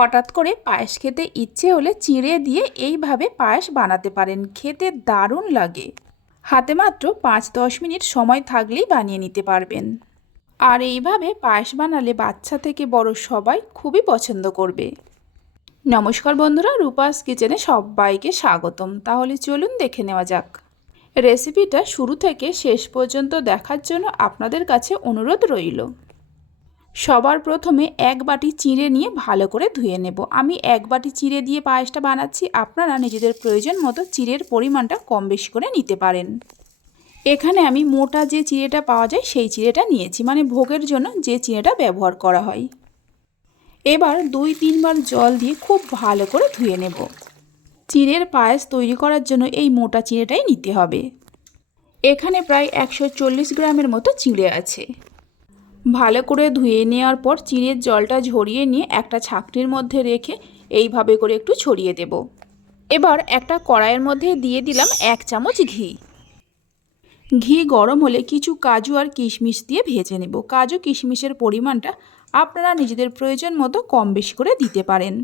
হঠাৎ করে পায়েস খেতে ইচ্ছে হলে চিড়ে দিয়ে এইভাবে পায়েস বানাতে পারেন। খেতে দারুণ লাগে। হাতে মাত্র পাঁচ দশ মিনিট সময় থাকলেই বানিয়ে নিতে পারবেন। আর এইভাবে পায়েস বানালে বাচ্চা থেকে বড় সবাই খুবই পছন্দ করবে। নমস্কার বন্ধুরা, রূপাস কিচেনে সবাইকে স্বাগতম। তাহলে চলুন দেখে নেওয়া যাক। রেসিপিটা শুরু থেকে শেষ পর্যন্ত দেখার জন্য আপনাদের কাছে অনুরোধ রইল। সবার প্রথমে এক বাটি চিঁড়ে নিয়ে ভালো করে ধুয়ে নেব। আমি এক বাটি চিঁড়ে দিয়ে পায়েসটা বানাচ্ছি। আপনারা নিজেদের প্রয়োজন মতো চিঁড়ের পরিমাণটা কম বেশি করে নিতে পারেন। এখানে আমি মোটা যে চিঁড়েটা পাওয়া যায়, সেই চিঁড়েটা নিয়েছি। মানে ভোগের জন্য যে চিঁড়েটা ব্যবহার করা হয়। এবার দুই তিনবার জল দিয়ে খুব ভালো করে ধুয়ে নেব। চিঁড়ের পায়েস তৈরি করার জন্য এই মোটা চিঁড়েটাই নিতে হবে। এখানে প্রায় একশো চল্লিশ গ্রামের মতো চিঁড়ে আছে। ভালো করে ধুয়ে নেওয়ার পর চিঁড়ের জলটা ঝরিয়ে নিয়ে একটা ছাকনির মধ্যে রেখে এইভাবে করে একটু ছড়িয়ে দেব। এবার একটা কড়াইয়ের মধ্যে দিয়ে দিলাম এক চামচ ঘি। ঘি গরম হলে কিছু কাজু আর কিশমিশ দিয়ে ভেজে নেব। কাজু কিশমিশের পরিমাণটা আপনারা নিজেদের প্রয়োজন মতো কম বেশি করে দিতে পারেন।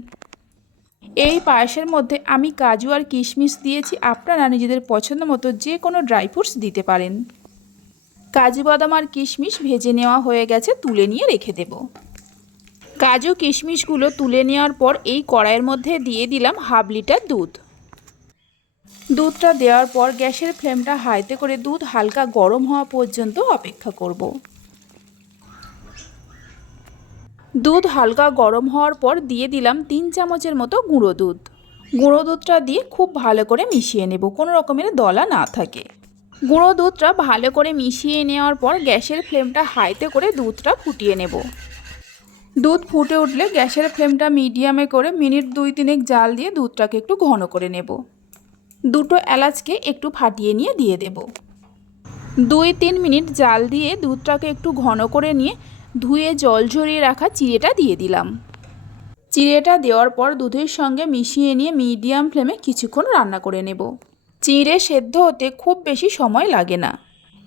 এই পায়েসের মধ্যে আমি কাজু আর কিশমিশ দিয়েছি, আপনারা নিজেদের পছন্দ মতো যে কোনো ড্রাই ফ্রুটস দিতে পারেন। কাজু বাদাম আর কিশমিশ ভেজে নেওয়া হয়ে গেছে, তুলে নিয়ে রেখে দেব। কাজু কিশমিশগুলো তুলে নেওয়ার পর এই কড়াইয়ের মধ্যে দিয়ে দিলাম হাফ লিটার দুধ। দুধটা দেওয়ার পর গ্যাসের ফ্লেমটা হাইতে করে দুধ হালকা গরম হওয়া পর্যন্ত অপেক্ষা করব। দুধ হালকা গরম হওয়ার পর দিয়ে দিলাম তিন চামচের মতো গুঁড়ো দুধ। গুঁড়ো দুধটা দিয়ে খুব ভালো করে মিশিয়ে নেব, কোনো রকমের দলা না থাকে। গুঁড়ো দুধটা ভালো করে মিশিয়ে নেওয়ার পর গ্যাসের ফ্লেমটা হাইতে করে দুধটা ফুটিয়ে নেব। দুধ ফুটে উঠলে গ্যাসের ফ্লেমটা মিডিয়ামে করে মিনিট দুই তিনেক জাল দিয়ে দুধটাকে একটু ঘন করে নেব। দুটো এলাচকে একটু ফাটিয়ে নিয়ে দিয়ে দেব। দুই তিন মিনিট জাল দিয়ে দুধটাকে একটু ঘন করে নিয়ে ধুয়ে জল ঝরিয়ে রাখা চিড়েটা দিয়ে দিলাম। চিড়েটা দেওয়ার পর দুধের সঙ্গে মিশিয়ে নিয়ে মিডিয়াম ফ্লেমে কিছুক্ষণ রান্না করে নেব। চিঁড়ে সেদ্ধ হতে খুব বেশি সময় লাগে না।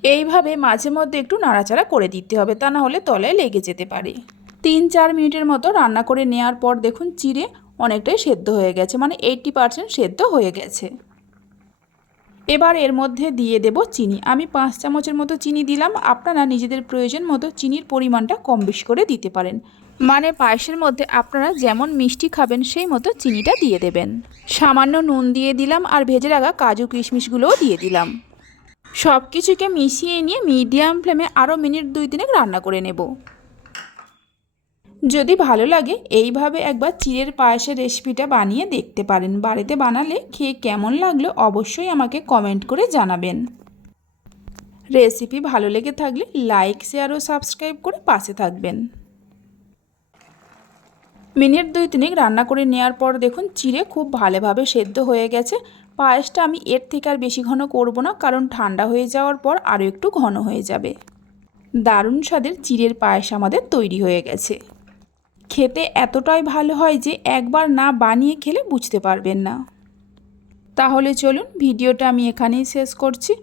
এইভাবে মাঝে মধ্যে একটু নাড়াচাড়া করে দিতে হবে, তা না হলে তলায় লেগে যেতে পারে। তিন চার মিনিটের মতো রান্না করে নেওয়ার পর দেখুন চিড়ে অনেকটাই সেদ্ধ হয়ে গেছে মানে এইটটি পারসেন্ট সেদ্ধ হয়ে গেছে। এবার এর মধ্যে দিয়ে দেব চিনি। আমি পাঁচ চামচের মতো চিনি দিলাম। আপনারা নিজেদের প্রয়োজন মতো চিনির পরিমাণটা কম বেশি করে দিতে পারেন। মানে পায়েসের মধ্যে আপনারা যেমন মিষ্টি খাবেন, সেই মতো চিনিটা দিয়ে দেবেন। সামান্য নুন দিয়ে দিলাম আর ভেজে রাখা কাজু কিশমিশগুলোও দিয়ে দিলাম। সব কিছুকে মিশিয়ে নিয়ে মিডিয়াম ফ্লেমে আরও মিনিট দুই তিনেক রান্না করে নেব। যদি ভালো লাগে, এইভাবে একবার চিড়ের পায়েসের রেসিপিটা বানিয়ে দেখতে পারেন। বাড়িতে বানালে খেয়ে কেমন লাগল অবশ্যই আমাকে কমেন্ট করে জানাবেন। রেসিপি ভালো লেগে থাকলে লাইক, শেয়ার ও সাবস্ক্রাইব করে পাশে থাকবেন। মিনিট দুই তিনেক রান্না করে নেওয়ার পর দেখুন চিড়ে খুব ভালোভাবে সেদ্ধ হয়ে গেছে। পায়েসটা আমি এর থেকে আর বেশি ঘন করব না, কারণ ঠান্ডা হয়ে যাওয়ার পর আরও একটু ঘন হয়ে যাবে। দারুণ স্বাদের চিড়ের পায়েস আমাদের তৈরি হয়ে গেছে। খেতে এতটাই ভালো হয় যে একবার না বানিয়ে খেলে বুঝতে পারবেন না। তাহলে চলুন ভিডিওটা আমি এখানেই শেষ করছি।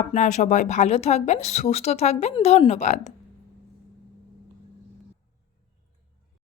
আপনারা সবাই ভালো থাকবেন, সুস্থ থাকবেন, ধন্যবাদ।